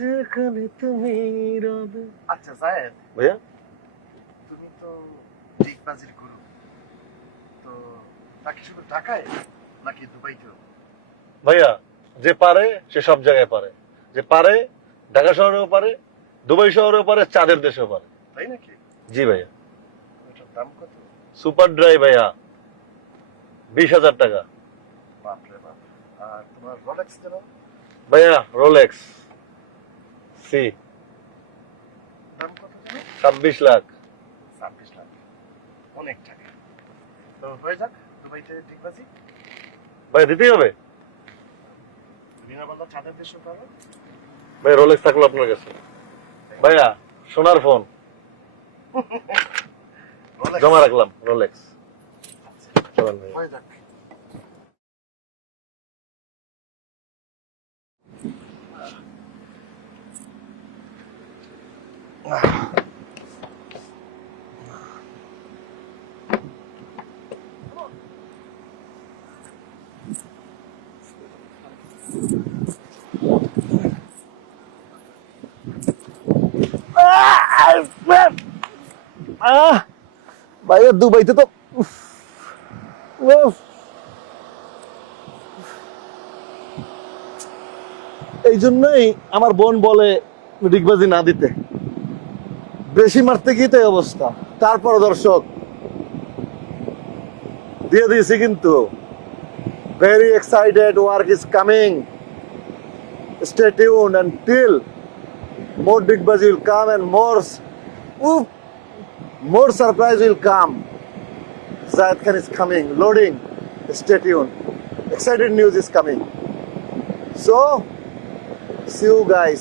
যেখানে তুমি রবে। আচ্ছা জায়েদ, ভাইয়া তুমি তো ডিগবাজির গুরু, তো নাকি শুধু ঢাকায় নাকি দুবাইতেও? ভাইয়া যে পারে সে সব জায়গায় পারে, যে পারে ঢাকা শহরেও পারে, দুবাই শহরেও পারে, চাঁদের দেশেও পারে। তাই নাকি? জি ভাইয়া। ওটার দাম কত? সুপার ড্রাই ভাইয়া 20,000 টাকা। বাপরে বাপ। আর তোমার রোলেক্স দেবো? ভাইয়া রোলেক্স সি দাম কত জানো? 26 লাখ। 26 লাখ, অনেক টাকা। তো হয়ে যাক দুবাইতে ডিগবাজি। ভাই দিতেই হবে। বিনা বন্ধ চাঁদের দেশও পাবো। ভাই রোলেক্স থাকলো আপনার কাছে। ভাইয়া সোনার ফোন রোলেক্স জমা রাখলাম, রোলেক্স। চলেন ভাইয়া। হয়ে যাক। ভাইয়া দুবাইতে তো এই জন্যই আমার বোন বলে ডিগবাজি না দিতে, বেশি মারতে গিয়ে তো এই অবস্থা। তারপর দর্শক দিয়ে দিয়েছি কিন্তু। Very excited, work is coming, stay tuned until more ডিগবাজি will come and more surprise will come. Zayed Khan is coming, loading, stay tuned, excited news is coming, so see you guys.